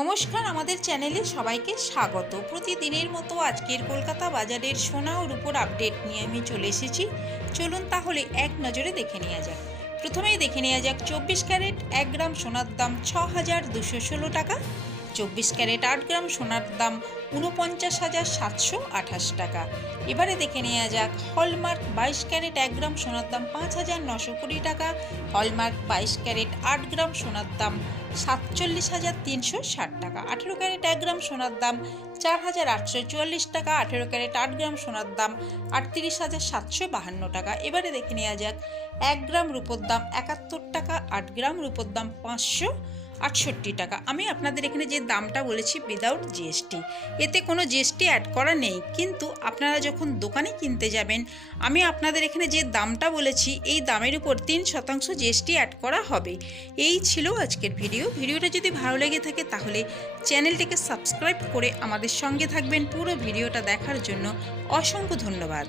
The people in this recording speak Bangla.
নমস্কার, আমাদের চ্যানেলে সবাইকে স্বাগত। প্রতিদিনের মতো আজকের কলকাতা বাজারের সোনা ও রূপোর আপডেট নিয়ে আমি চলে এসেছি। চলুন তাহলে এক নজরে দেখে নেওয়া যাক। প্রথমেই দেখে নেওয়া যাক চব্বিশ ক্যারেট, এক গ্রাম সোনার দাম ছ হাজার দুশো ষোলো টাকা। চব্বিশ ক্যারেট আট গ্রাম সোনার দাম উনপঞ্চাশ হাজার সাতশো আঠাশ টাকা। এবারে দেখে নেওয়া যাক, হলমার্ক বাইশ ক্যারেট এক গ্রাম সোনার দাম পাঁচ হাজার নশো কুড়ি টাকা, হলমার্ক বাইশ ক্যারেট আট গ্রাম সোনার দাম সাতচল্লিশ হাজার তিনশো ষাট টাকা। আঠেরো ক্যারেট এক গ্রাম সোনার দাম চার হাজার আটশো চুয়াল্লিশ টাকা, আঠেরো ক্যারেট আট গ্রাম সোনার দাম আটত্রিশ হাজার সাতশো বাহান্ন টাকা। এবারে দেখে নেওয়া যাক, এক গ্রাম রূপোর দাম একাত্তর টাকা, আট গ্রাম রূপোর দাম পাঁচশো আটষট্টি টাকা। আমি আপনাদের এখানে যে দামটা বলেছি উইদাউট জিএসটি এতে কোনো জিএসটি অ্যাড করা নেই। কিন্তু আপনারা যখন দোকানে কিনতে যাবেন, আমি আপনাদের এখানে যে দামটা বলেছি, এই দামের উপর তিন শতাংশ জিএসটি অ্যাড করা হবে। এই ছিল আজকের ভিডিও ভিডিওটা যদি ভালো লেগে থাকে, তাহলে চ্যানেলটিকে সাবস্ক্রাইব করে আমাদের সঙ্গে থাকবেন পুরো ভিডিওটা দেখার জন্য। অসংখ্য ধন্যবাদ।